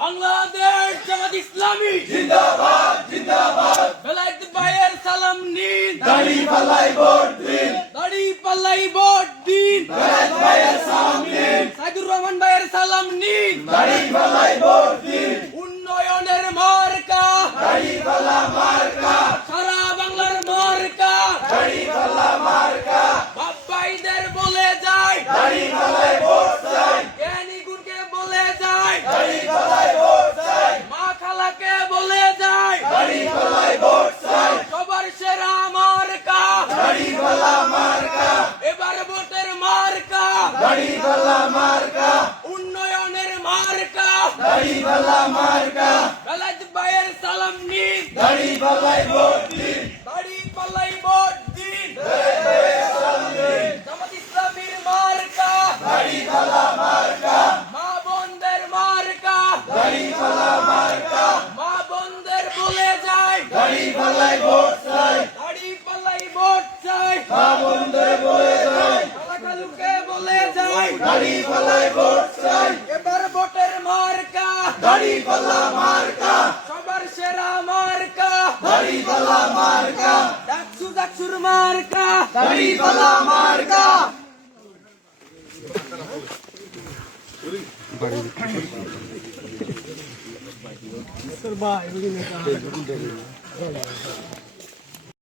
বাংলাদেশ জামাত ইসলামী জিন্দাবাদ জিন্দাবাদ। বেলায়েত ভাইয়ের সালাম নিন, দাড়ি পাল্লাই ভোট দিন, দাড়ি পাল্লাই ভোট দিন। বেলায়েত ভাইয়ের সালাম নিন, সাইদুর রহমান ভাইয়ের সালাম নিন, দাড়ি পাল্লাই ভোট দিন। উন্নয়নের মার্কা, দাড়ি পাল্লা মার্কা, সারা বাংলার মার্কা। দাড়ি পাল্লা মার্কা, বাপ্পাইদের বলে যায়, দাড়ি পাল্লাই ভোট চাই, জ্ঞানী গুণকে বলে যায়, দাড়ি পাল্লাই ভোট চাই, মা খালাকে বলে যায়, দাড়ি পাল্লাই ভোট চাই, সবার সেরা মার্কা, দাড়ি পাল্লা মার্কা, এবার ভোটের মার্কা, দাড়ি পাল্লা মার্কা, উন্নয়নের মার্কা। দাড়ি পাল্লা মার্কা, বেলায়েত ভাইয়ের সালাম নিন, দাড়ি পাল্লাই ভোট দিন, দাড়ি পাল্লাই ভোট দিন। জামাত ইসলামীর মার্কা, দাড়ি পাল্লা মার্কা, মা বোনদের মার্কা, দাড়ি পাল্লা মার্কা, মা বোনদের বলে যায়, দাড়ি পাল্লাই ভোট চাই, দাড়ি পাল্লাই ভোট চাই, মা বোনদের বলে যাই, খালাখালুকে বলে যায়, দাড়ি পাল্লাই ভোট চাই, এবার ভোটের মার্কা, দাড়ি পাল্লা মার্কা, সবার সেরা মার্কা, দাড়ি পাল্লা মার্কা, ডাকসুর মার্কা, দাড়ি পাল্লা মার্কা। ভাই